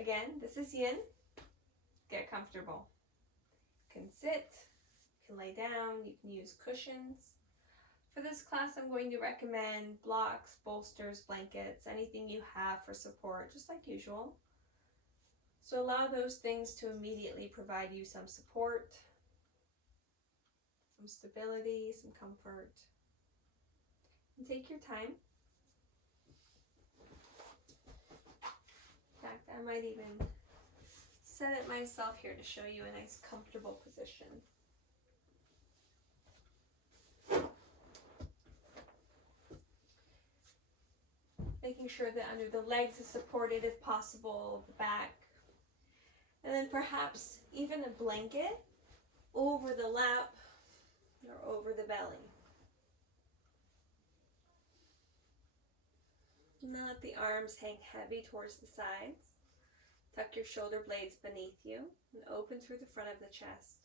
Again, this is yin. Get comfortable. You can sit, you can lay down, you can use cushions. For this class, I'm going to recommend blocks, bolsters, blankets, anything you have for support, just like usual. So allow those things to immediately provide you some support, some stability, some comfort. And take your time. In fact, I might even set it myself here to show you a nice comfortable position. Making sure that under the legs is supported if possible, the back. And then perhaps even a blanket over the lap or over the belly. Now let the arms hang heavy towards the sides. Tuck your shoulder blades beneath you and open through the front of the chest.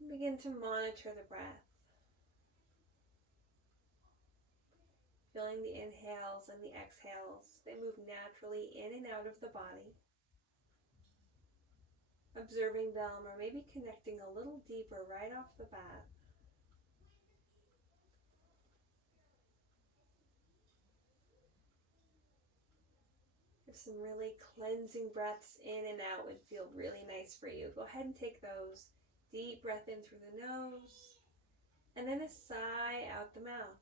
And begin to monitor the breath. Feeling the inhales and the exhales. They move naturally in and out of the body. Observing them or maybe connecting a little deeper right off the bat. If some really cleansing breaths in and out would feel really nice for you, go ahead and take those. Deep breath in through the nose and then a sigh out the mouth.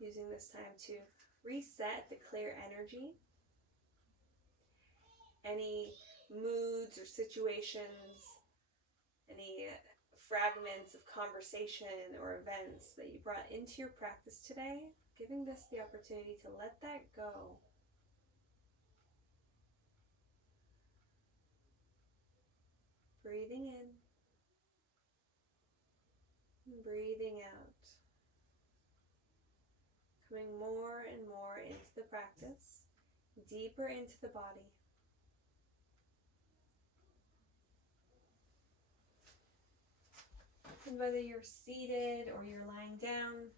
Using this time to reset, to clear energy. Any moods or situations, any fragments of conversation or events that you brought into your practice today, giving this the opportunity to let that go. Breathing in and breathing out. Coming more and more into the practice, deeper into the body. And whether you're seated or you're lying down,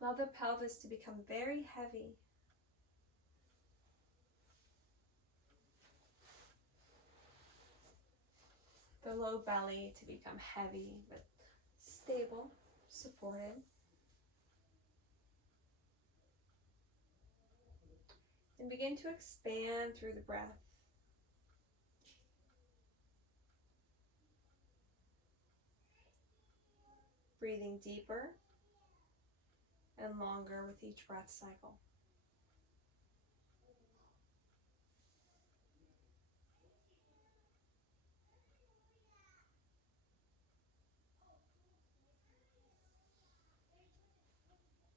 allow the pelvis to become very heavy. The low belly to become heavy but stable, supported. And begin to expand through the breath. Breathing deeper and longer with each breath cycle.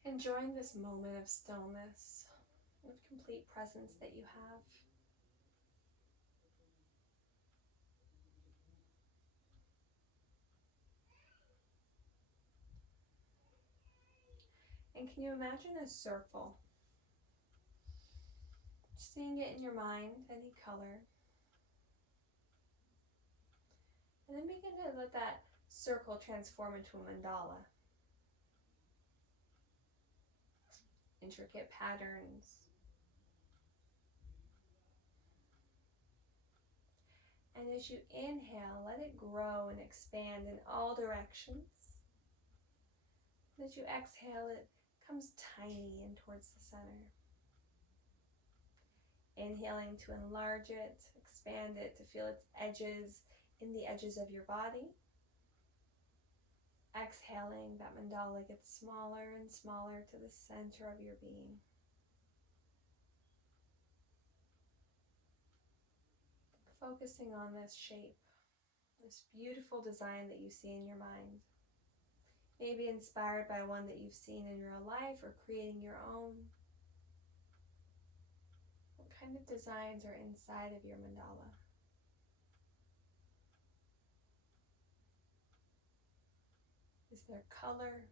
Enjoying this moment of stillness, of complete presence that you have. And can you imagine a circle? Seeing it in your mind, any color. And then begin to let that circle transform into a mandala. Intricate patterns. And as you inhale, let it grow and expand in all directions. And as you exhale, it comes tiny in towards the center. Inhaling to enlarge it, expand it, to feel its edges in the edges of your body. Exhaling, that mandala gets smaller and smaller to the center of your being. Focusing on this shape, this beautiful design that you see in your mind. Maybe inspired by one that you've seen in real life or creating your own. What kind of designs are inside of your mandala? Is there color?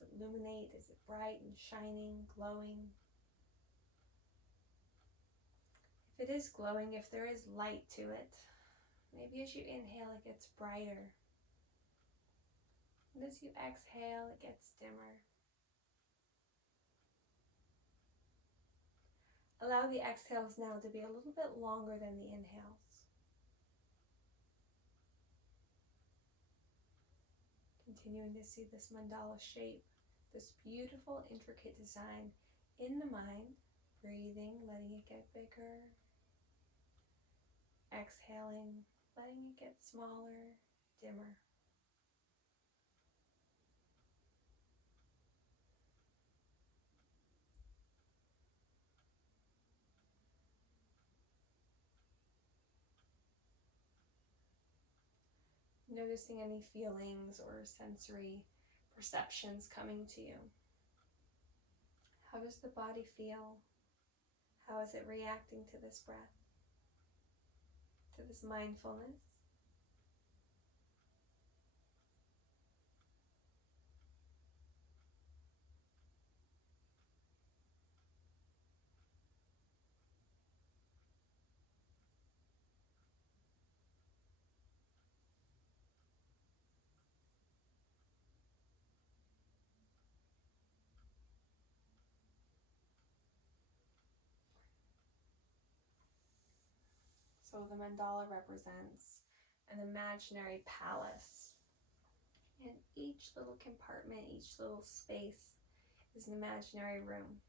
Does it illuminate? Is it bright and shining, glowing? If it is glowing, if there is light to it, maybe as you inhale it gets brighter. And as you exhale, it gets dimmer. Allow the exhales now to be a little bit longer than the inhales. Continuing to see this mandala shape, this beautiful, intricate design in the mind. Breathing, letting it get bigger. Exhaling, letting it get smaller, dimmer. Noticing any feelings or sensory perceptions coming to you. How does the body feel? How is it reacting to this breath? To this mindfulness? So the mandala represents an imaginary palace. And each little compartment, each little space is an imaginary room.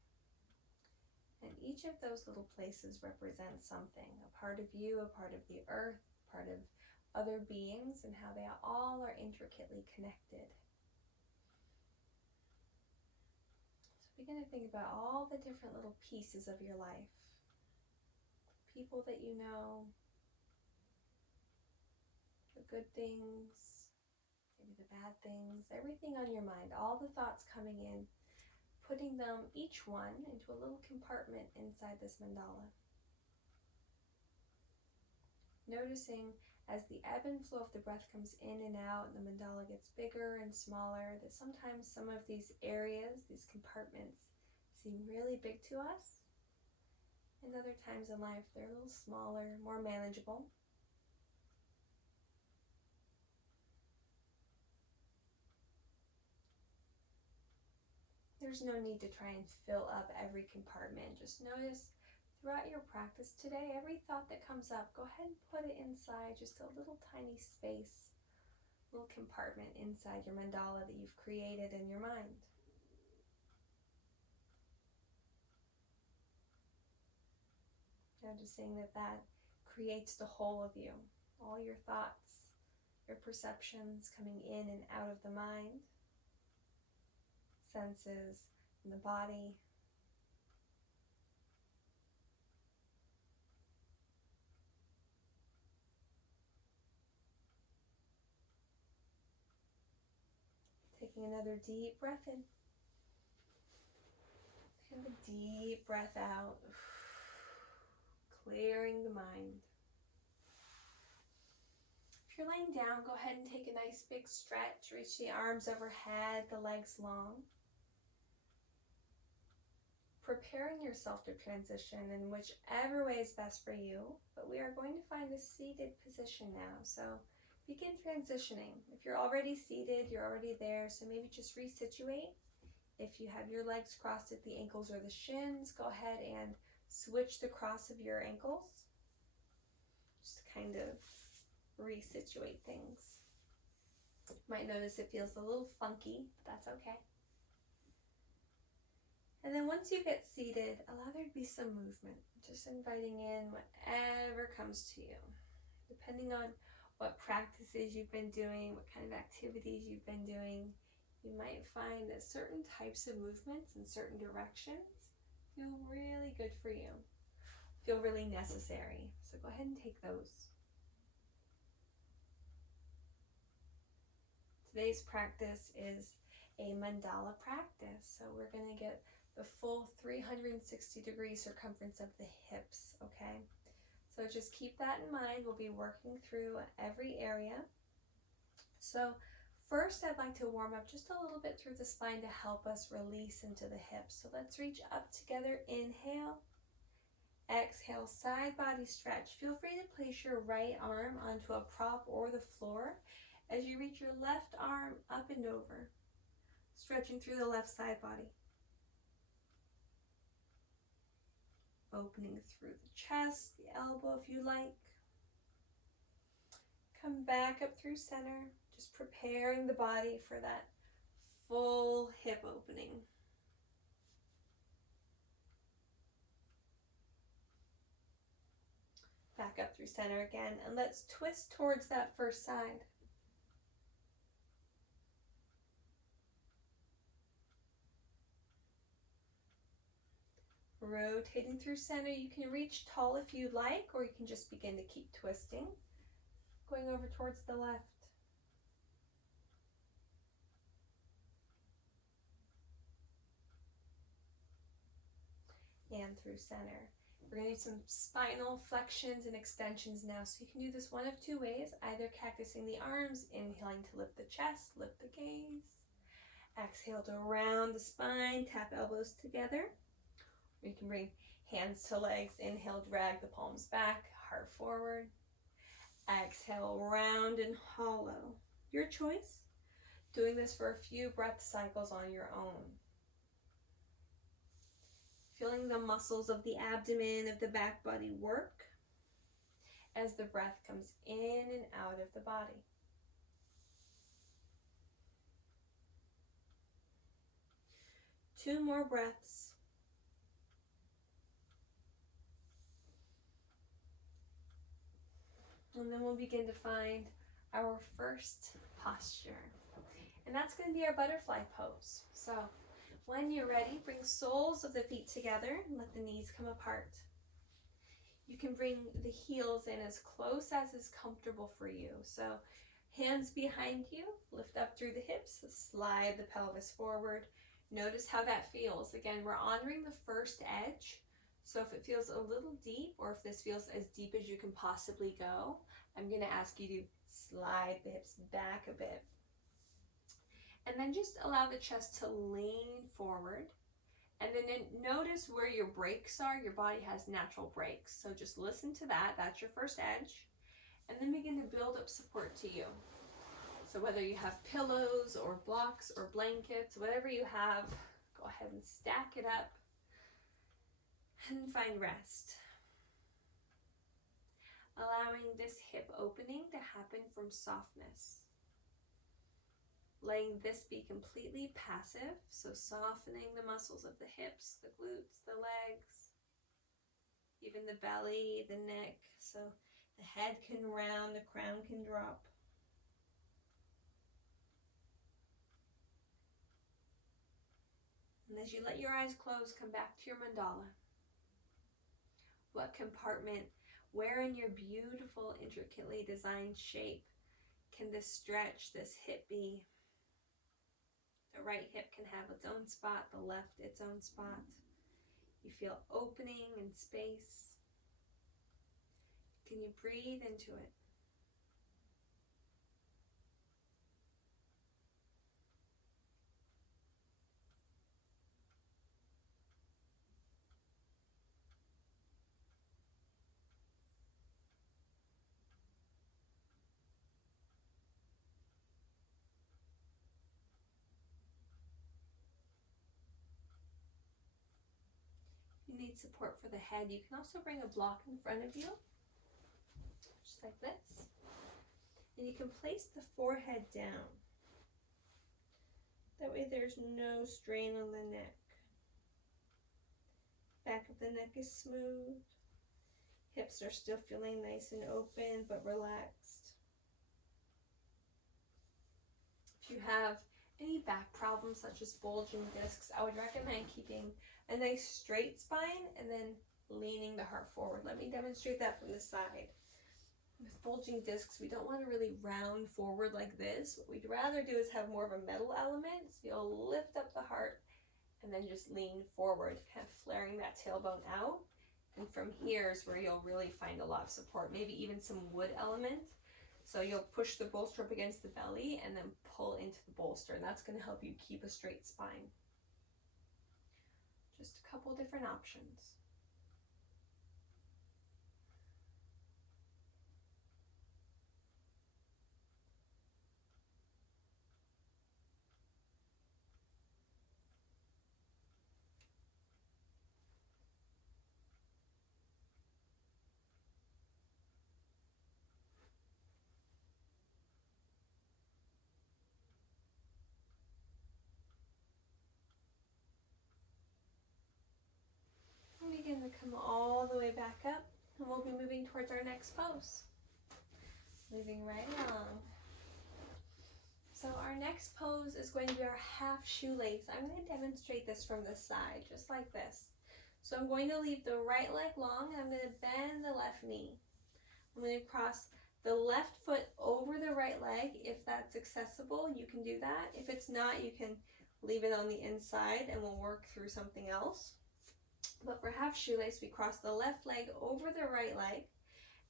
And each of those little places represents something, a part of you, a part of the earth, part of other beings, and how they all are intricately connected. So begin to think about all the different little pieces of your life. People that you know, the good things, maybe the bad things, everything on your mind, all the thoughts coming in, putting them, each one, into a little compartment inside this mandala. Noticing as the ebb and flow of the breath comes in and out, and the mandala gets bigger and smaller, that sometimes some of these areas, these compartments, seem really big to us. And other times in life, they're a little smaller, more manageable. There's no need to try and fill up every compartment. Just notice throughout your practice today, every thought that comes up, go ahead and put it inside just a little tiny space, little compartment inside your mandala that you've created in your mind. Noticing that that creates the whole of you, all your thoughts, your perceptions coming in and out of the mind, senses in the body. Taking another deep breath in. And a deep breath out. Clearing the mind. If you're laying down, go ahead and take a nice big stretch. Reach the arms overhead, the legs long. Preparing yourself to transition in whichever way is best for you, but we are going to find a seated position now. So begin transitioning. If you're already seated, you're already there, so maybe just resituate. If you have your legs crossed at the ankles or the shins, go ahead and switch the cross of your ankles. Just kind of resituate things. You might notice it feels a little funky, but that's okay. And then once you get seated, allow there to be some movement. Just inviting in whatever comes to you. Depending on what practices you've been doing, what kind of activities you've been doing, you might find that certain types of movements in certain directions feel really good for you, feel really necessary. So go ahead and take those. Today's practice is a mandala practice. So we're going to get the full 360-degree circumference of the hips, okay? So just keep that in mind. We'll be working through every area. So first, I'd like to warm up just a little bit through the spine to help us release into the hips. So let's reach up together. Inhale. Exhale, side body stretch. Feel free to place your right arm onto a prop or the floor as you reach your left arm up and over, stretching through the left side body. Opening through the chest, the elbow if you like. Come back up through center, just preparing the body for that full hip opening. Back up through center again, and let's twist towards that first side. Rotating through center, you can reach tall if you like, or you can just begin to keep twisting. Going over towards the left. And through center. We're going to do some spinal flexions and extensions now. So you can do this one of two ways, either cactusing the arms, inhaling to lift the chest, lift the gaze. Exhale to round the spine, tap elbows together. Or you can bring hands to legs, inhale, drag the palms back, heart forward. Exhale, round and hollow. Your choice. Doing this for a few breath cycles on your own. Feeling the muscles of the abdomen, of the back body work as the breath comes in and out of the body. Two more breaths. And then we'll begin to find our first posture. And that's going to be our butterfly pose. So when you're ready, bring soles of the feet together and let the knees come apart. You can bring the heels in as close as is comfortable for you. So hands behind you, lift up through the hips, slide the pelvis forward. Notice how that feels. Again, we're honoring the first edge. So if it feels a little deep, or if this feels as deep as you can possibly go, I'm going to ask you to slide the hips back a bit. And then just allow the chest to lean forward. And then notice where your breaks are. Your body has natural breaks. So just listen to that. That's your first edge. And then begin to build up support to you. So whether you have pillows or blocks or blankets, whatever you have, go ahead and stack it up and find rest. Allowing this hip opening to happen from softness. Letting this be completely passive, so softening the muscles of the hips, the glutes, the legs, even the belly, the neck, so the head can round, the crown can drop. And as you let your eyes close, come back to your mandala. What compartment, where in your beautiful, intricately designed shape can this stretch, this hip be? The right hip can have its own spot, the left its own spot. You feel opening and space. Can you breathe into it? You need support for the head. You can also bring a block in front of you, just like this. And you can place the forehead down. That way there's no strain on the neck. Back of the neck is smooth. Hips are still feeling nice and open but relaxed. If you have any back problems such as bulging discs, I would recommend keeping a nice straight spine and then leaning the heart forward. Let me demonstrate that from the side. With bulging discs, we don't want to really round forward like this. What we'd rather do is have more of a metal element. So you'll lift up the heart and then just lean forward, kind of flaring that tailbone out. And from here is where you'll really find a lot of support, maybe even some wood element. So you'll push the bolster up against the belly and then pull into the bolster. And that's going to help you keep a straight spine. Just a couple different options. Come all the way back up, and we'll be moving towards our next pose. Moving right along. So our next pose is going to be our half shoelace. I'm going to demonstrate this from the side, just like this. So I'm going to leave the right leg long, and I'm going to bend the left knee. I'm going to cross the left foot over the right leg. If that's accessible, you can do that. If it's not, you can leave it on the inside and we'll work through something else. But for half shoelace, we cross the left leg over the right leg,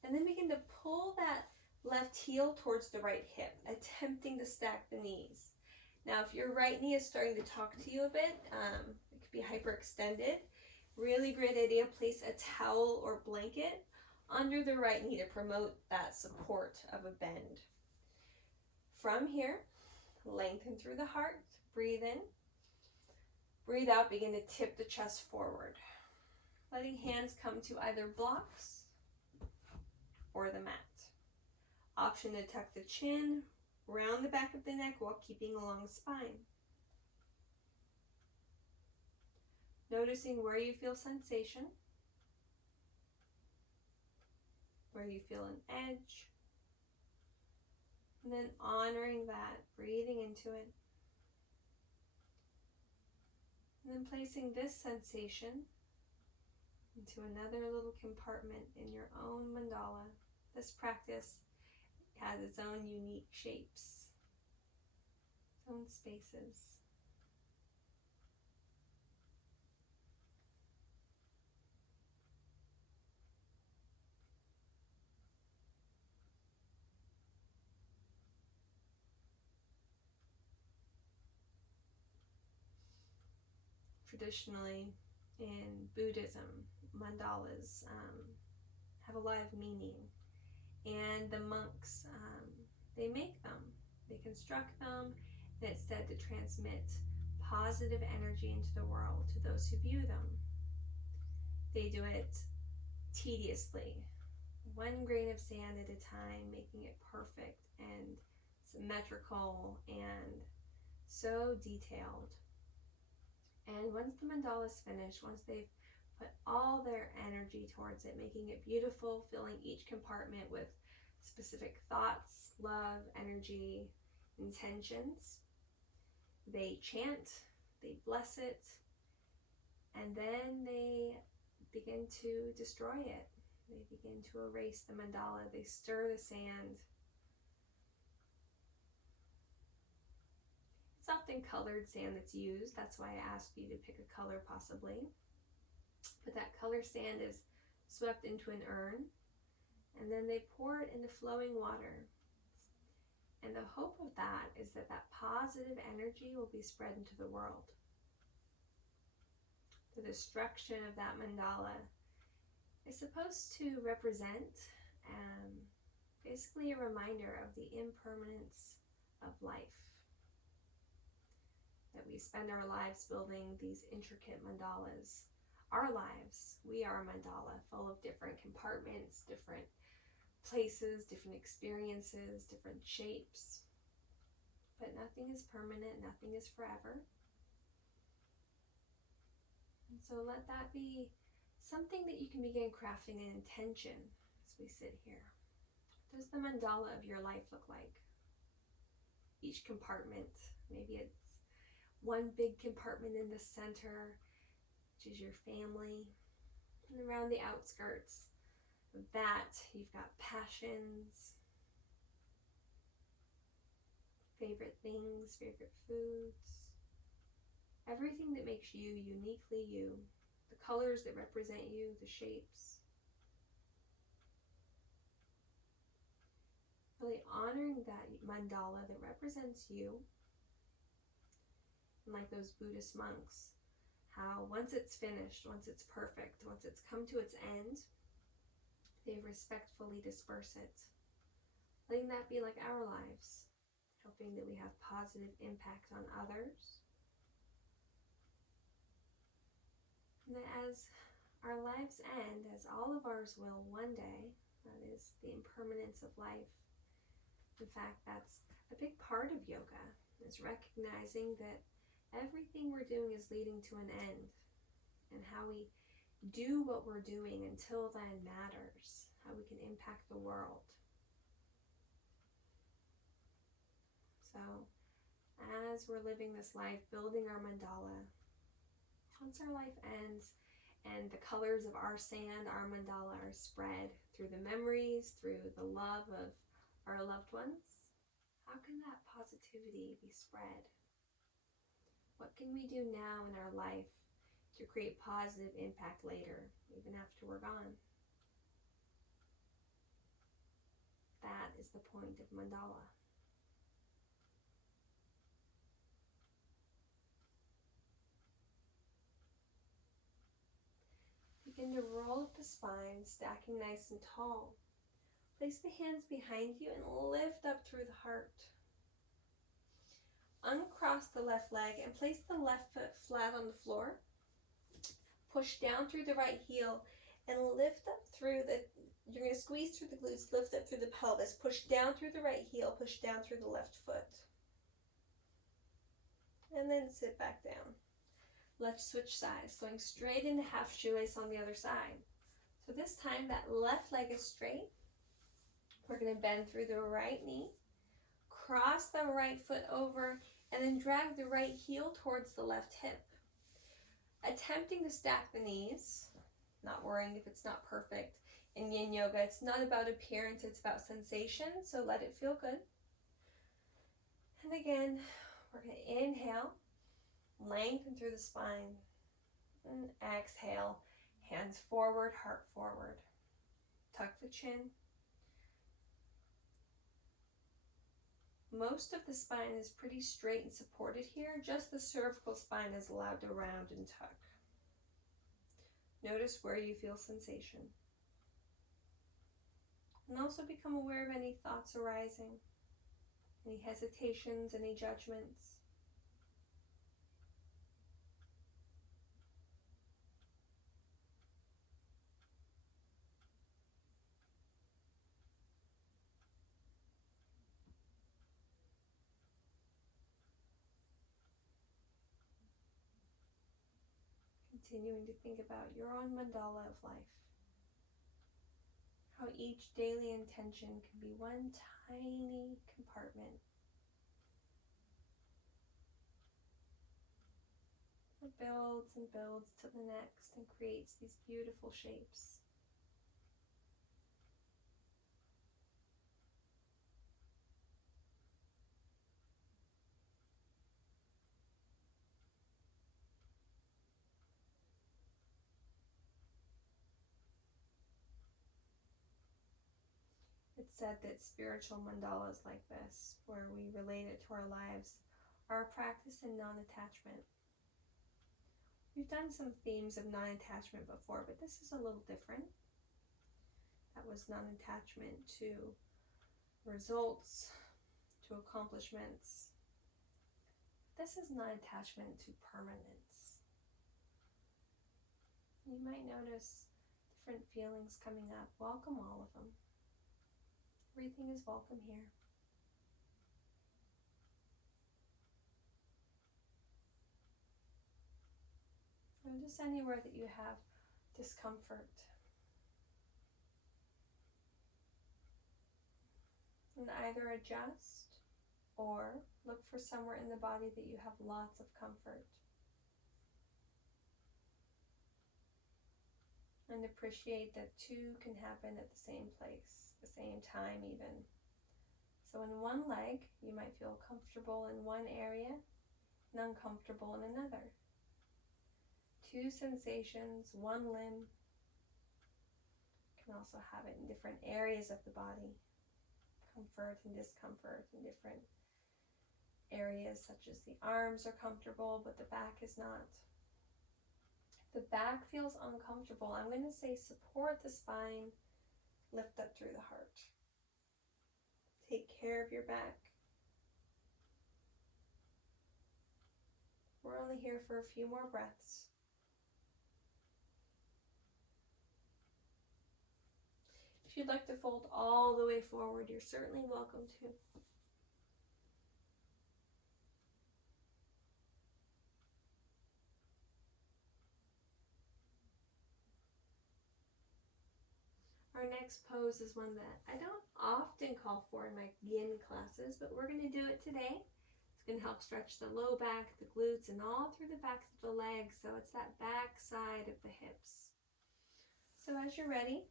and then begin to pull that left heel towards the right hip, attempting to stack the knees. Now, if your right knee is starting to talk to you a bit, it could be hyperextended. Really great idea, place a towel or blanket under the right knee to promote that support of a bend. From here, lengthen through the heart, breathe in, breathe out, begin to tip the chest forward. Letting hands come to either blocks or the mat. Option to tuck the chin, round the back of the neck while keeping a long spine. Noticing where you feel sensation, where you feel an edge, and then honoring that, breathing into it, and then placing this sensation into another little compartment in your own mandala. This practice has its own unique shapes, its own spaces. Traditionally, in Buddhism, mandalas have a lot of meaning, and the monks, they make them, they construct them, and it's said to transmit positive energy into the world to those who view them. They do it tediously, one grain of sand at a time, making it perfect and symmetrical and so detailed. And once the mandala is finished, once they've put all their energy towards it, making it beautiful, filling each compartment with specific thoughts, love, energy, intentions, they chant, they bless it, and then they begin to destroy it. They begin to erase the mandala, they stir the sand. It's often colored sand that's used. That's why I asked you to pick a color possibly. But that color sand is swept into an urn, and then they pour it into flowing water. And the hope of that is that that positive energy will be spread into the world. The destruction of that mandala is supposed to represent basically a reminder of the impermanence of life. That we spend our lives building these intricate mandalas. Our lives, we are a mandala full of different compartments, different places, different experiences, different shapes. But nothing is permanent, nothing is forever. And so let that be something that you can begin crafting an intention as we sit here. What does the mandala of your life look like? Each compartment, maybe it's one big compartment in the center, which is your family. And around the outskirts of that, you've got passions, favorite things, favorite foods, everything that makes you uniquely you, the colors that represent you, the shapes. Really honoring that mandala that represents you. And like those Buddhist monks, how once it's finished, once it's perfect, once it's come to its end, they respectfully disperse it. Letting that be like our lives, hoping that we have positive impact on others. And that as our lives end, as all of ours will one day, that is the impermanence of life. In fact, that's a big part of yoga, is recognizing that everything we're doing is leading to an end, and how we do what we're doing until then matters, how we can impact the world. So as we're living this life, building our mandala, once our life ends and the colors of our sand, our mandala, are spread through the memories, through the love of our loved ones, how can that positivity be spread? What can we do now in our life to create positive impact later, even after we're gone? That is the point of mandala. Begin to roll up the spine, stacking nice and tall. Place the hands behind you and lift up through the heart. Uncross the left leg and place the left foot flat on the floor. Push down through the right heel and lift up through you're going to squeeze through the glutes, lift up through the pelvis. Push down through the right heel, push down through the left foot. And then sit back down. Let's switch sides, going straight into half shoelace on the other side. So this time that left leg is straight. We're going to bend through the right knee, cross the right foot over, and then drag the right heel towards the left hip. Attempting to stack the knees, not worrying if it's not perfect. In yin yoga, it's not about appearance, it's about sensation, so let it feel good. And again, we're going to inhale, lengthen through the spine, and exhale, hands forward, heart forward. Tuck the chin. Most of the spine is pretty straight and supported here, just the cervical spine is allowed to round and tuck. Notice where you feel sensation. And also become aware of any thoughts arising, any hesitations, any judgments. Continuing to think about your own mandala of life. How each daily intention can be one tiny compartment that builds and builds to the next and creates these beautiful shapes. It's said that spiritual mandalas like this, where we relate it to our lives, are a practice in non-attachment. We've done some themes of non-attachment before, but this is a little different. That was non-attachment to results, to accomplishments. This is non-attachment to permanence. You might notice different feelings coming up. Welcome all of them. Everything is welcome here. Notice anywhere that you have discomfort. And either adjust or look for somewhere in the body that you have lots of comfort. And appreciate that two can happen at the same place, the same time even. So in one leg, you might feel comfortable in one area and uncomfortable in another. Two sensations, one limb. You can also have it in different areas of the body. Comfort and discomfort in different areas, such as the arms are comfortable, but the back is not. If the back feels uncomfortable, I'm going to say support the spine, lift up through the heart. Take care of your back. We're only here for a few more breaths. If you'd like to fold all the way forward, you're certainly welcome to. Our next pose is one that I don't often call for in my yin classes, but we're going to do it today. It's going to help stretch the low back, the glutes, and all through the backs of the legs. So it's that back side of the hips. So as you're ready,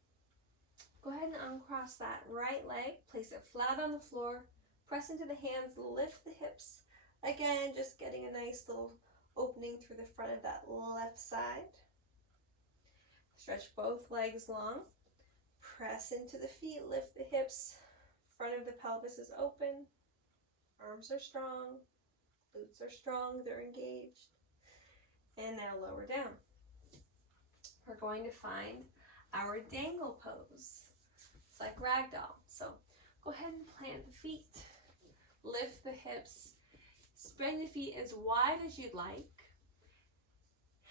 go ahead and uncross that right leg, place it flat on the floor, press into the hands, lift the hips. Again, just getting a nice little opening through the front of that left side. Stretch both legs long. Press into the feet, lift the hips. Front of the pelvis is open. Arms are strong. Glutes are strong, they're engaged. And now lower down. We're going to find our dangle pose. It's like ragdoll. So go ahead and plant the feet. Lift the hips. Spread the feet as wide as you'd like.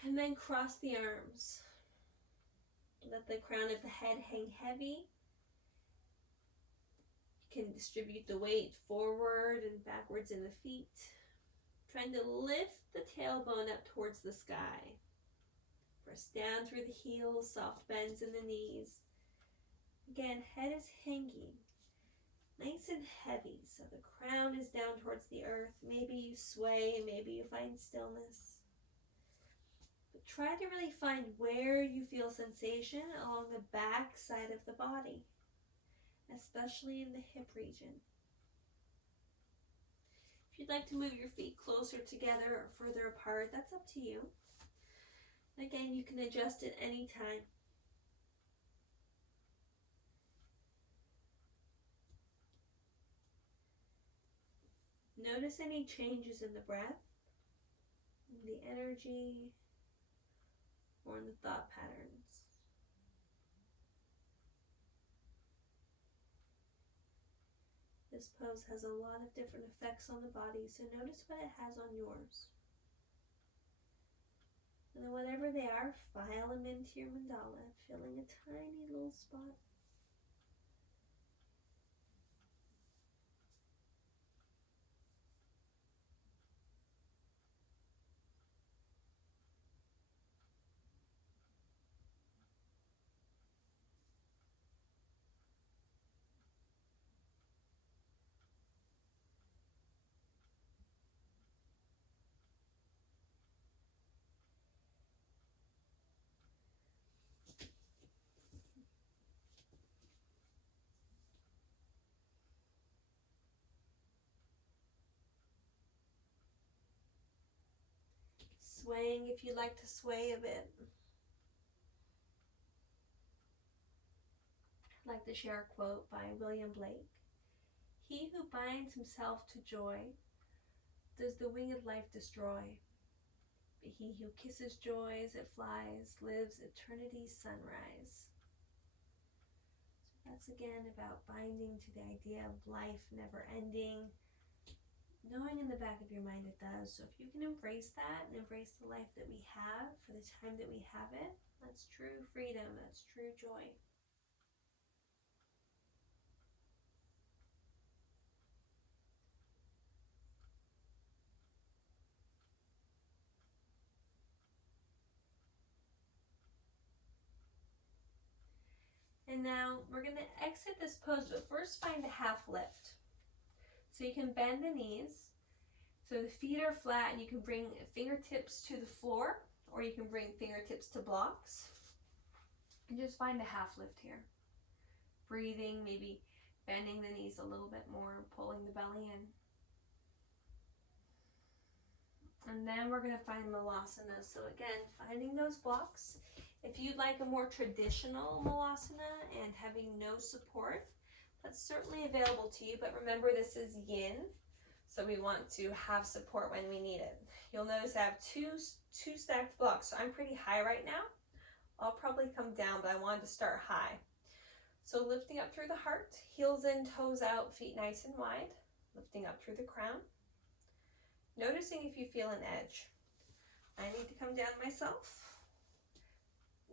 And then cross the arms. Let the crown of the head hang heavy. You can distribute the weight forward and backwards in the feet. Trying to lift the tailbone up towards the sky. Press down through the heels, soft bends in the knees. Again, head is hanging, nice and heavy, so the crown is down towards the earth. Maybe you sway and maybe you find stillness. But try to really find where you feel sensation along the back side of the body, especially in the hip region. If you'd like to move your feet closer together or further apart, that's up to you. Again, you can adjust at any time. Notice any changes in the breath, in the energy, or in the thought patterns. This pose has a lot of different effects on the body, so notice what it has on yours. And then whatever they are, file them into your mandala, filling a tiny little spot. Swaying if you'd like to sway a bit. I'd like to share a quote by William Blake. "He who binds himself to joy does the winged life destroy. But he who kisses joy as it flies lives eternity's sunrise." So that's again about binding to the idea of life never ending. Knowing in the back of your mind it does. So if you can embrace that and embrace the life that we have for the time that we have it, that's true freedom, that's true joy. And now we're going to exit this pose, but first find a half lift. So you can bend the knees. So the feet are flat and you can bring fingertips to the floor or you can bring fingertips to blocks. And just find a half lift here. Breathing, maybe bending the knees a little bit more, pulling the belly in. And then we're going to find malasana. So again, finding those blocks. If you'd like a more traditional malasana and having no support, that's certainly available to you. But remember, this is yin, so we want to have support when we need it. You'll notice I have two stacked blocks. So I'm pretty high right now. I'll probably come down, but I wanted to start high. So lifting up through the heart, heels in, toes out, feet nice and wide. Lifting up through the crown. Noticing if you feel an edge. I need to come down myself.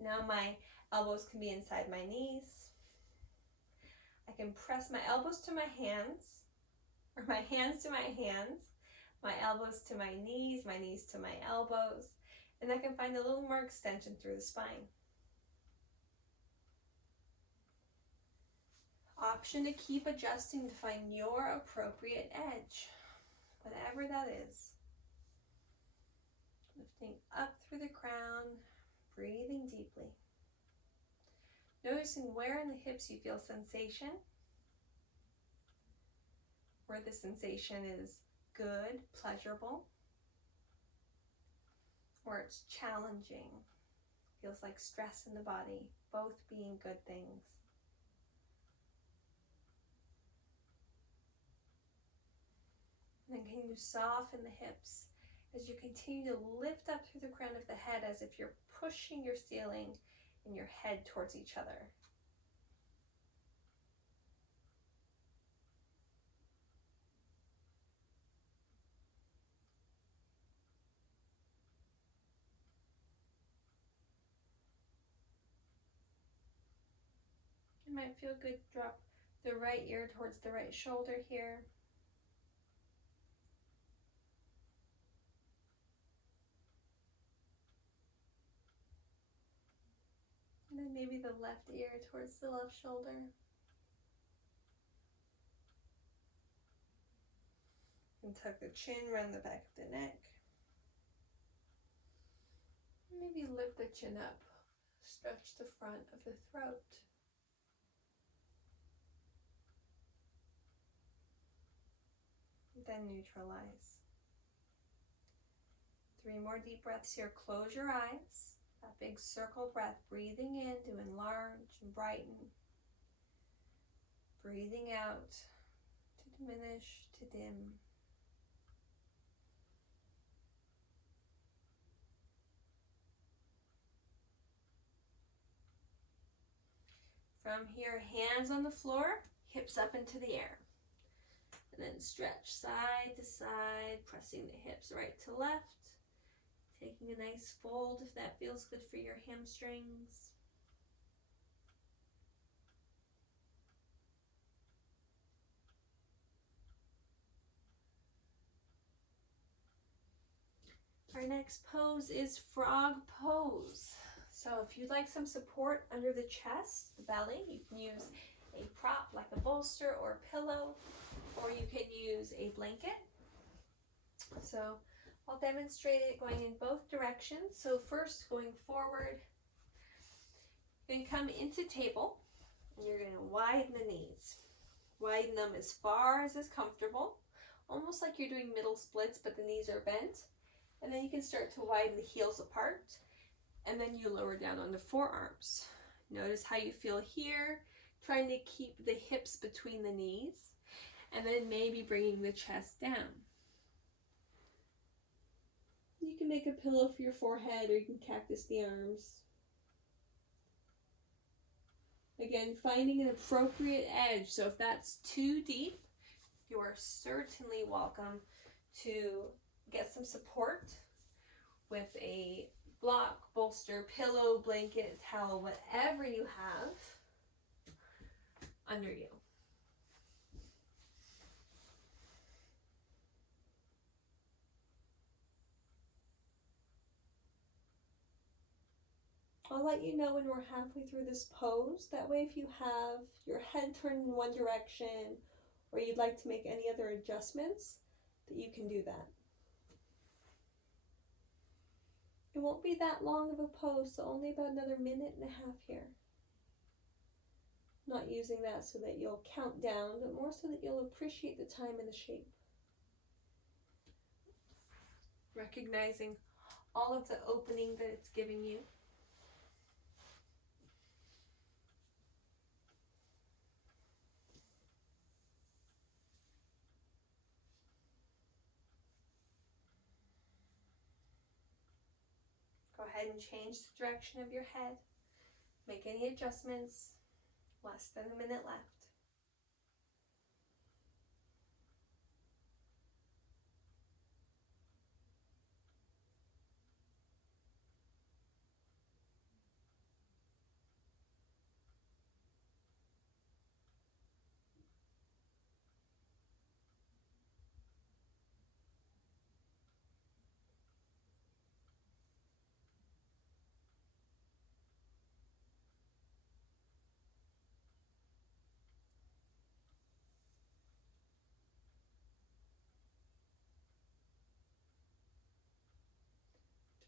Now my elbows can be inside my knees. I can press my elbows to my hands, or my hands to my hands, my elbows to my knees to my elbows, and I can find a little more extension through the spine. Option to keep adjusting to find your appropriate edge, whatever that is. Lifting up through the crown, breathing deeply. Noticing where in the hips you feel sensation, where the sensation is good, pleasurable, or it's challenging, feels like stress in the body, both being good things. And then can you soften the hips as you continue to lift up through the crown of the head as if you're pushing your ceiling and your head towards each other. It might feel good to drop the right ear towards the right shoulder here. And then maybe the left ear towards the left shoulder. And tuck the chin, run the back of the neck. Maybe lift the chin up, stretch the front of the throat. Then neutralize. 3 more deep breaths here. Close your eyes. That big circle breath, breathing in to enlarge and brighten. Breathing out to diminish, to dim. From here, hands on the floor, hips up into the air. And then stretch side to side, pressing the hips right to left. Taking a nice fold if that feels good for your hamstrings. Our next pose is frog pose. So if you'd like some support under the chest, the belly, you can use a prop like a bolster or a pillow, or you can use a blanket. So I'll demonstrate it going in both directions. So first, going forward, you're going to come into table, and you're going to widen the knees. Widen them as far as is comfortable, almost like you're doing middle splits, but the knees are bent. And then you can start to widen the heels apart, and then you lower down on the forearms. Notice how you feel here, trying to keep the hips between the knees, and then maybe bringing the chest down. You can make a pillow for your forehead, or you can cactus the arms. Again, finding an appropriate edge. So if that's too deep, you are certainly welcome to get some support with a block, bolster, pillow, blanket, towel, whatever you have under you. I'll let you know when we're halfway through this pose. That way, if you have your head turned in one direction or you'd like to make any other adjustments, that you can do that. It won't be that long of a pose, so only about another minute and a half here. Not using that so that you'll count down, but more so that you'll appreciate the time and the shape. Recognizing all of the opening that it's giving you. Go ahead and change the direction of your head. Make any adjustments. Less than a minute left.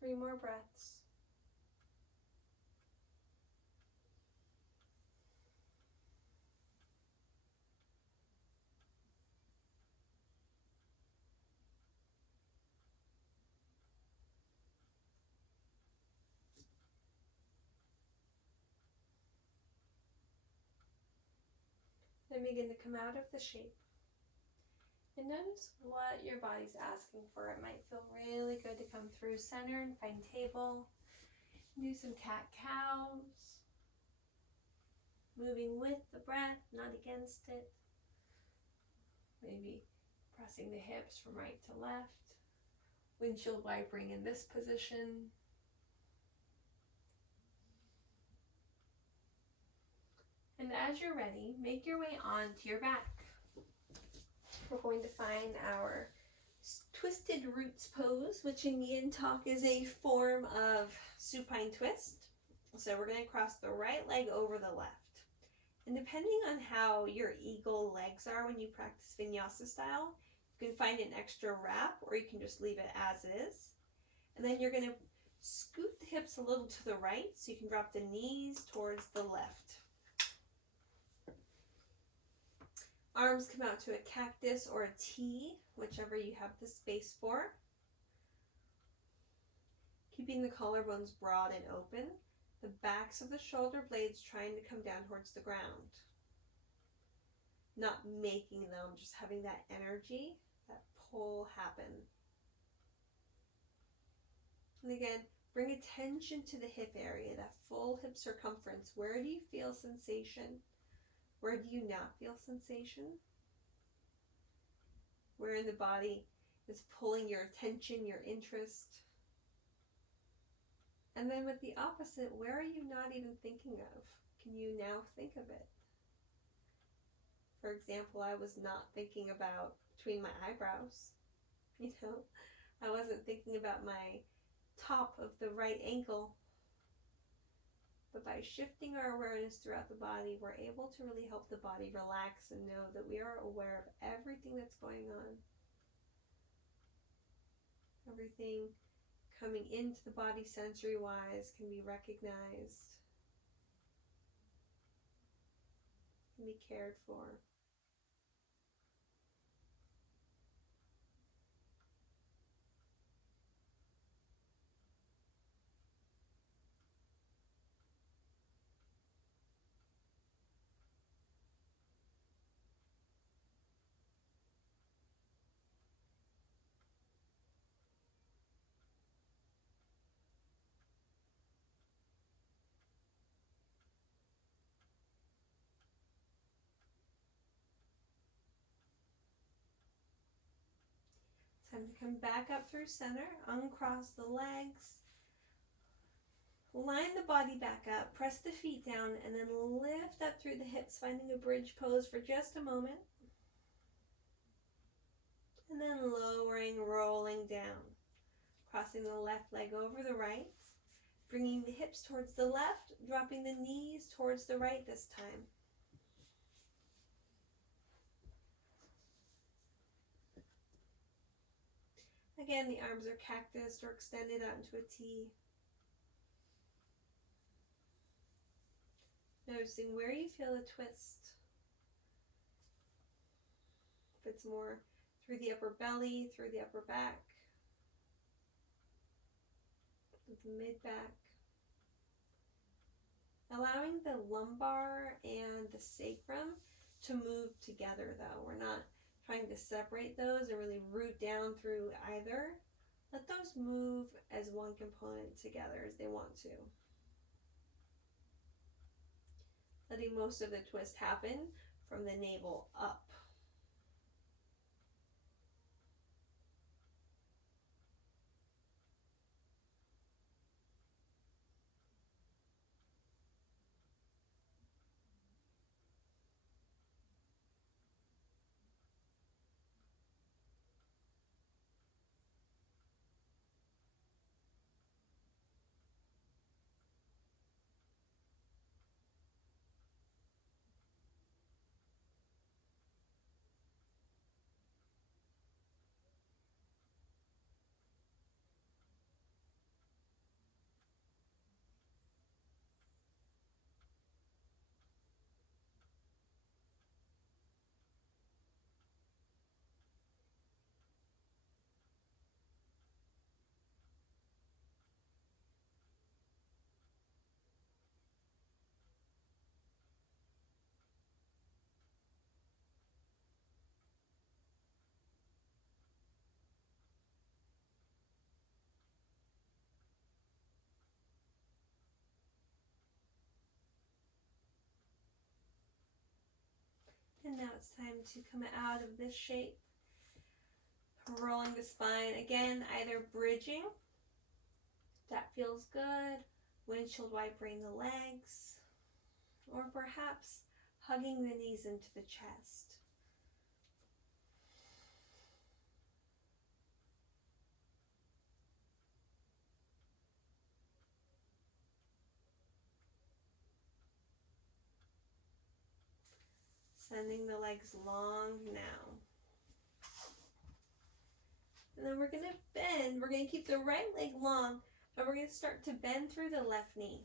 3 more breaths. Then begin to come out of the shape. And notice what your body's asking for. It might feel really good to come through center and find table. Do some cat-cows. Moving with the breath, not against it. Maybe pressing the hips from right to left. Windshield wipering in this position. And as you're ready, make your way onto your back. We're going to find our twisted roots pose, which in Yin talk is a form of supine twist. So we're going to cross the right leg over the left. And depending on how your eagle legs are when you practice vinyasa style, you can find an extra wrap or you can just leave it as is. And then you're going to scoot the hips a little to the right so you can drop the knees towards the left. Arms come out to a cactus or a T, whichever you have the space for. Keeping the collarbones broad and open. The backs of the shoulder blades trying to come down towards the ground. Not making them, just having that energy, that pull happen. And again, bring attention to the hip area, that full hip circumference. Where do you feel sensation? Where do you not feel sensation? Where in the body is pulling your attention, your interest? And then with the opposite, where are you not even thinking of? Can you now think of it? For example, I was not thinking about between my eyebrows. I wasn't thinking about my top of the right ankle. But by shifting our awareness throughout the body, we're able to really help the body relax and know that we are aware of everything that's going on. Everything coming into the body sensory-wise can be recognized, can be cared for. Time to come back up through center, uncross the legs, line the body back up, press the feet down, and then lift up through the hips, finding a bridge pose for just a moment. And then lowering, rolling down, crossing the left leg over the right, bringing the hips towards the left, dropping the knees towards the right this time. Again, the arms are cactused or extended out into a T. Noticing where you feel a twist. If it's more through the upper belly, through the upper back, the mid-back. Allowing the lumbar and the sacrum to move together though. We're not trying to separate those and really root down through either. Let those move as one component together as they want to. Letting most of the twist happen from the navel up. And now it's time to come out of this shape. Rolling the spine. Again, either bridging, that feels good, windshield wipering the legs, or perhaps hugging the knees into the chest. Sending the legs long now. And then we're going to bend. We're going to keep the right leg long, but we're going to start to bend through the left knee.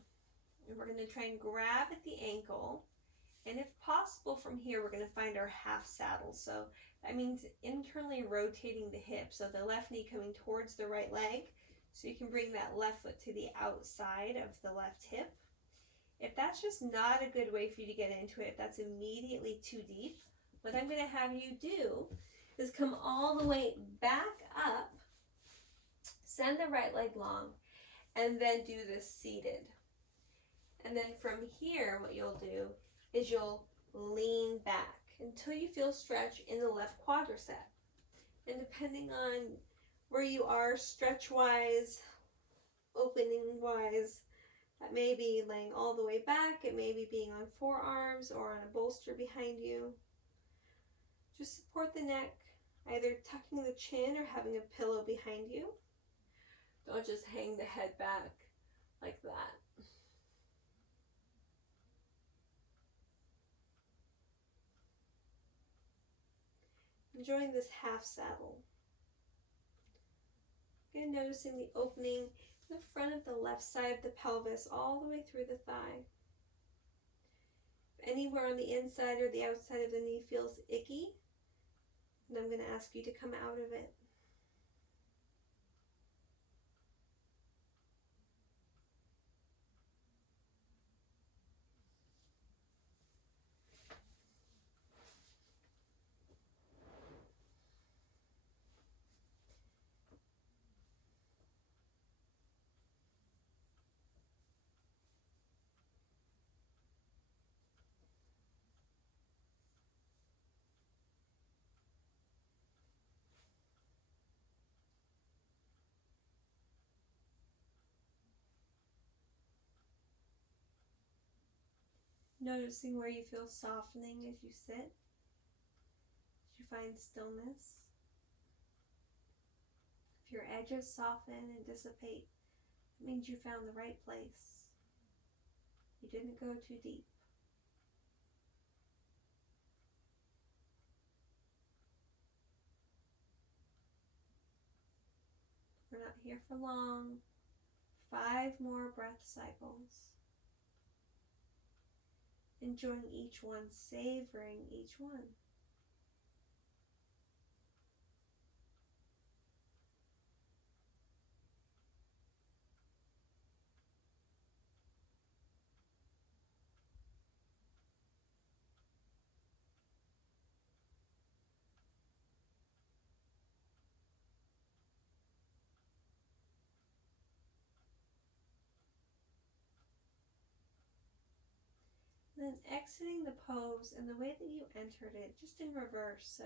And we're going to try and grab at the ankle. And if possible from here, we're going to find our half saddle. So that means internally rotating the hip. So the left knee coming towards the right leg. So you can bring that left foot to the outside of the left hip. If that's just not a good way for you to get into it, if that's immediately too deep, what I'm going to have you do is come all the way back up, send the right leg long, and then do this seated. And then from here, what you'll do is you'll lean back until you feel stretch in the left quadricep. And depending on where you are stretch-wise, opening-wise, that may be laying all the way back, it may be being on forearms or on a bolster behind you. Just support the neck, either tucking the chin or having a pillow behind you. Don't just hang the head back like that. Enjoying this half saddle. Again, noticing the opening in the front of the left side of the pelvis all the way through the thigh. If anywhere on the inside or the outside of the knee feels icky, then I'm going to ask you to come out of it. Noticing where you feel softening as you sit, as you find stillness. If your edges soften and dissipate, it means you found the right place. You didn't go too deep. We're not here for long. 5 more breath cycles. Enjoying each one, savoring each one. Then exiting the pose in the way that you entered it, just in reverse. So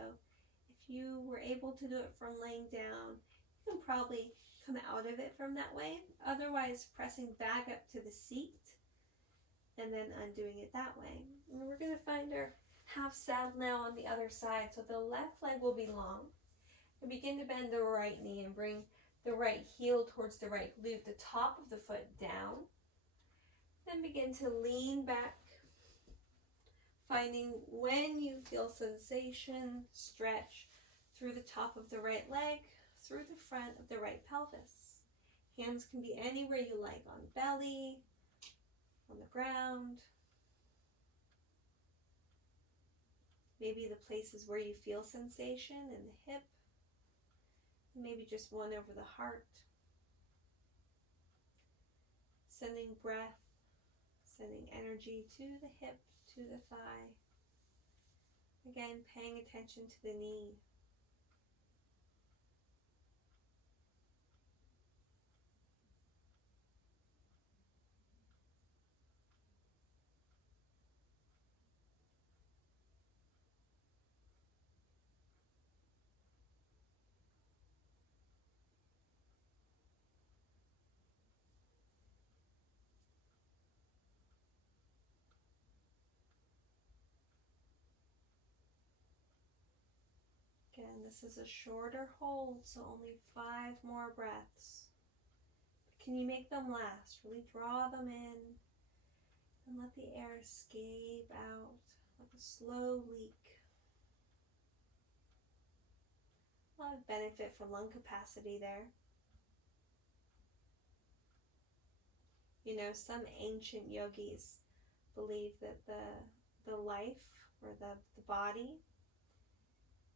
if you were able to do it from laying down, you can probably come out of it from that way. Otherwise, pressing back up to the seat and then undoing it that way. And we're going to find our half saddle now on the other side. So the left leg will be long. And begin to bend the right knee and bring the right heel towards the right glute, the top of the foot down. Then begin to lean back, finding when you feel sensation, stretch through the top of the right leg, through the front of the right pelvis. Hands can be anywhere you like, on belly, on the ground. Maybe the places where you feel sensation in the hip. Maybe just one over the heart. Sending breath, sending energy to the hip, to the thigh. Again, paying attention to the knee. And this is a shorter hold, so only 5 more breaths. But can you make them last? Really draw them in and let the air escape out like a slow leak. A lot of benefit for lung capacity there. You know, some ancient yogis believe that the life or the body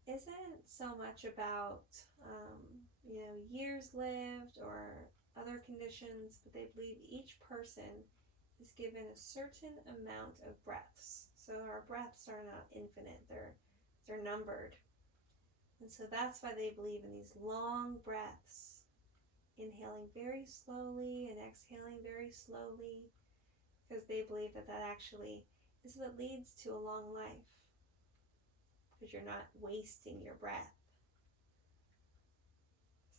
isn't so much about years lived or other conditions, but they believe each person is given a certain amount of breaths. So our breaths are not infinite, they're numbered. And so that's why they believe in these long breaths, inhaling very slowly and exhaling very slowly, because they believe that actually is what leads to a long life, because you're not wasting your breath.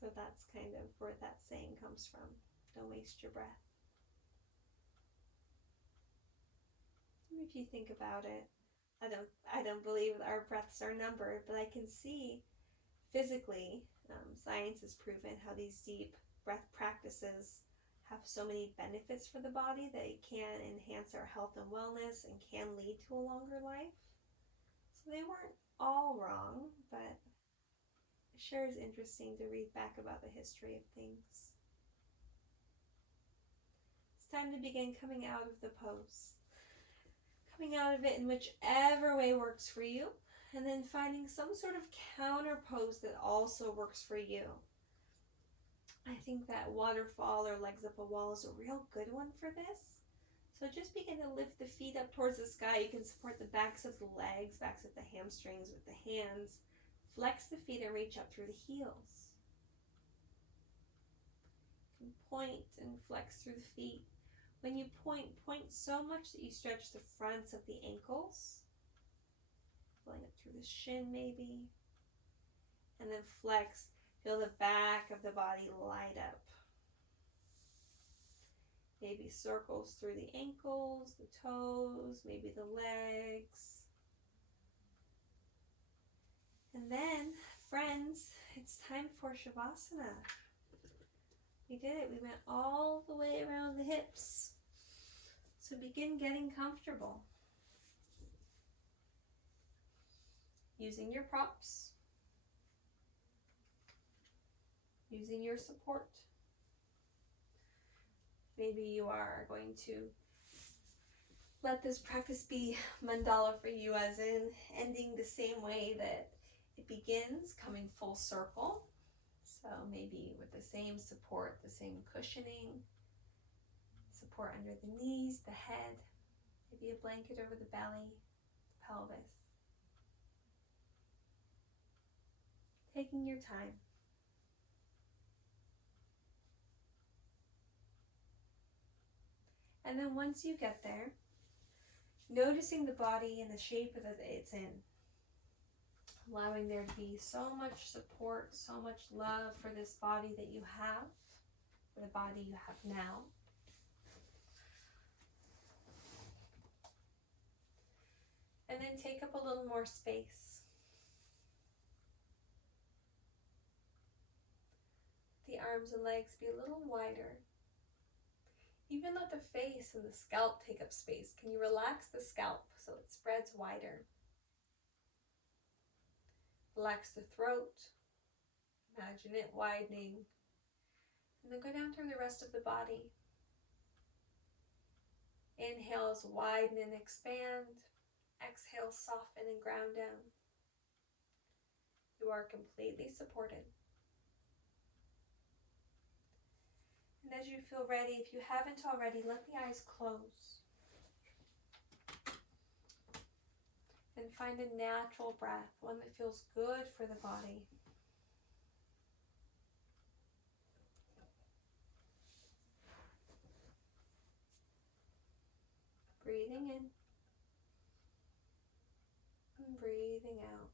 So that's kind of where that saying comes from. Don't waste your breath. If you think about it, I don't believe our breaths are numbered, but I can see physically, science has proven how these deep breath practices have so many benefits for the body that it can enhance our health and wellness and can lead to a longer life. So they weren't all wrong, but it sure is interesting to read back about the history of things. It's time to begin coming out of the pose. Coming out of it in whichever way works for you, and then finding some sort of counter pose that also works for you. I think that waterfall or legs up a wall is a real good one for this. So just begin to lift the feet up towards the sky. You can support the backs of the legs, backs of the hamstrings with the hands. Flex the feet and reach up through the heels. You can point and flex through the feet. When you point so much that you stretch the fronts of the ankles, pulling up through the shin maybe, and then flex. Feel the back of the body light up. Maybe circles through the ankles, the toes, maybe the legs. And then, friends, it's time for Shavasana. We did it. We went all the way around the hips. So begin getting comfortable. Using your props. Using your support. Maybe you are going to let this practice be mandala for you, as in ending the same way that it begins, coming full circle. So maybe with the same support, the same cushioning, support under the knees, the head, maybe a blanket over the belly, the pelvis. Taking your time. And then once you get there, noticing the body and the shape that it's in. Allowing there to be so much support, so much love for this body that you have, for the body you have now. And then take up a little more space. The arms and legs be a little wider. Even let the face and the scalp take up space. Can you relax the scalp so it spreads wider? Relax the throat. Imagine it widening. And then go down through the rest of the body. Inhales, widen and expand. Exhale, soften and ground down. You are completely supported. And as you feel ready, if you haven't already, let the eyes close. And find a natural breath, one that feels good for the body. Breathing in and breathing out.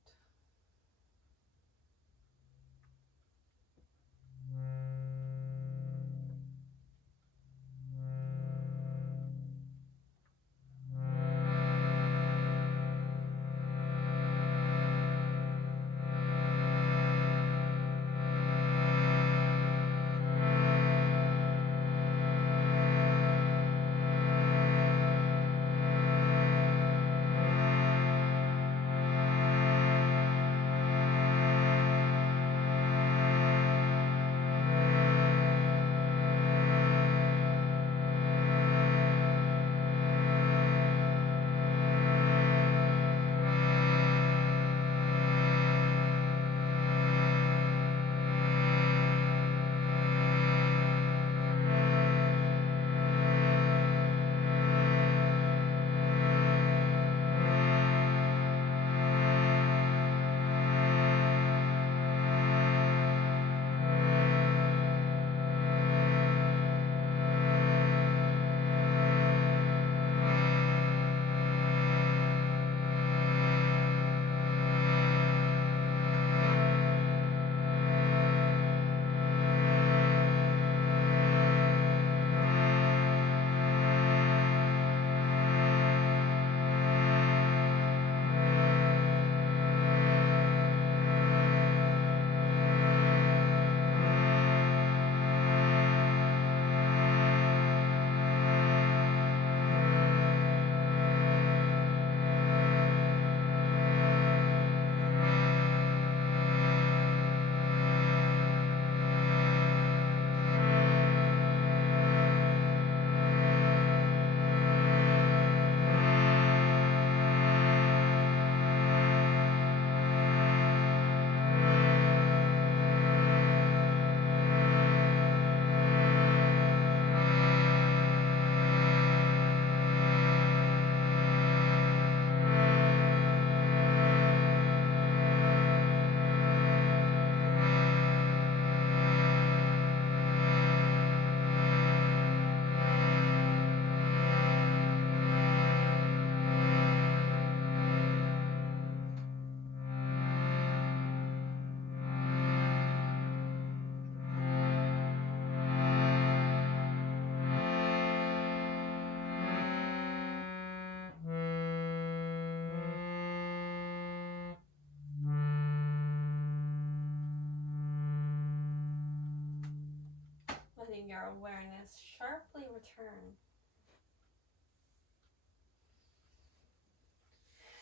letting your awareness sharply return.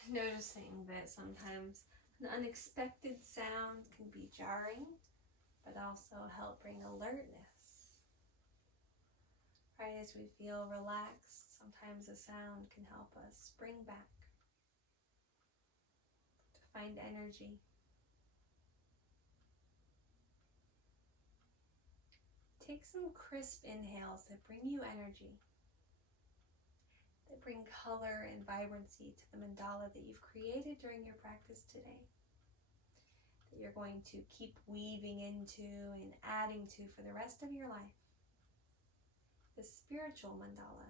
Noticing that sometimes an unexpected sound can be jarring, but also help bring alertness. Right as we feel relaxed, sometimes a sound can help us spring back to find energy. Take some crisp inhales that bring you energy, that bring color and vibrancy to the mandala that you've created during your practice today, that you're going to keep weaving into and adding to for the rest of your life. The spiritual mandala.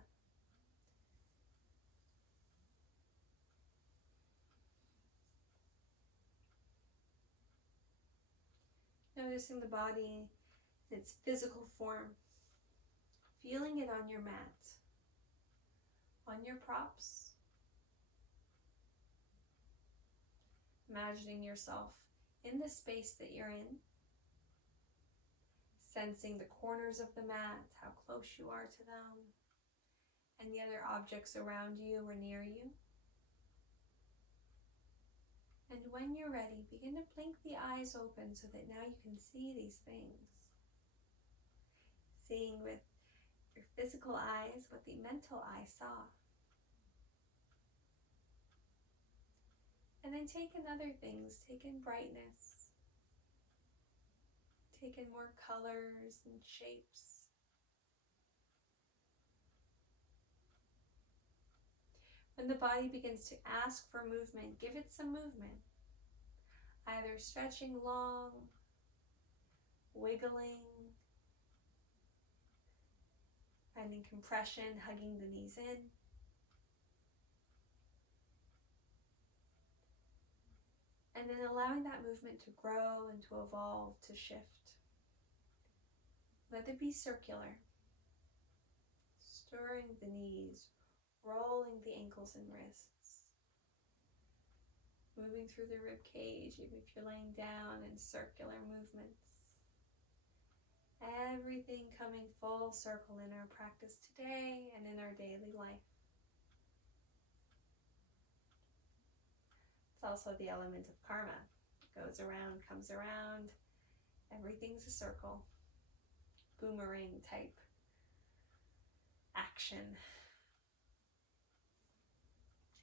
Noticing the body in its physical form, feeling it on your mat, on your props. Imagining yourself in the space that you're in, sensing the corners of the mat, how close you are to them, and the other objects around you or near you. And when you're ready, begin to blink the eyes open so that now you can see these things. Seeing with your physical eyes what the mental eye saw. And then take in other things, take in brightness, take in more colors and shapes. When the body begins to ask for movement, give it some movement. Either stretching long, wiggling, finding compression, hugging the knees in. And then allowing that movement to grow and to evolve, to shift. Let it be circular. Stirring the knees, rolling the ankles and wrists. Moving through the rib cage, even if you're laying down, in circular movements. Everything coming full circle in our practice today and in our daily life. It's also the element of karma. It goes around, comes around. Everything's a circle. Boomerang type action.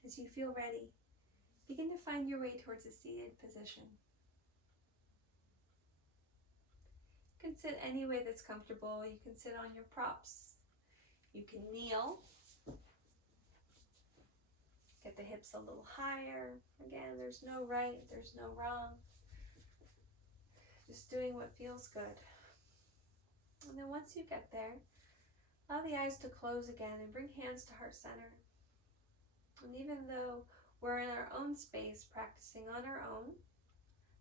As you feel ready, begin to find your way towards a seated position. You can sit any way that's comfortable. You can sit on your props. You can kneel. Get the hips a little higher. Again, there's no right, there's no wrong. Just doing what feels good. And then once you get there, allow the eyes to close again and bring hands to heart center. And even though we're in our own space, practicing on our own,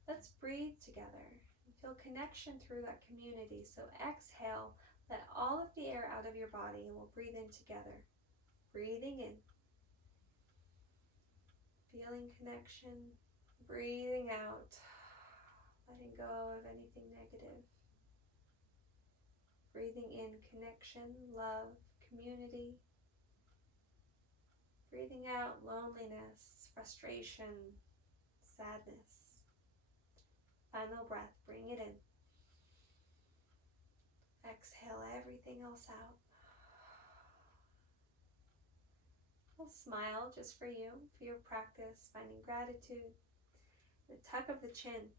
let's breathe together and feel connection through that community. So exhale, let all of the air out of your body and we'll breathe in together. Breathing in. Feeling connection. Breathing out. Letting go of anything negative. Breathing in connection, love, community. Breathing out loneliness, frustration, sadness. Final breath, bring it in. Exhale everything else out. A smile just for you, for your practice, finding gratitude. The tuck of the chin.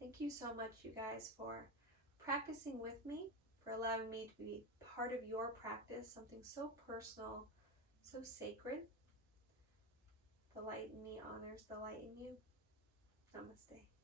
Thank you so much, you guys, for practicing with me, for allowing me to be part of your practice, something so personal, so sacred. The light in me honors the light in you. Namaste.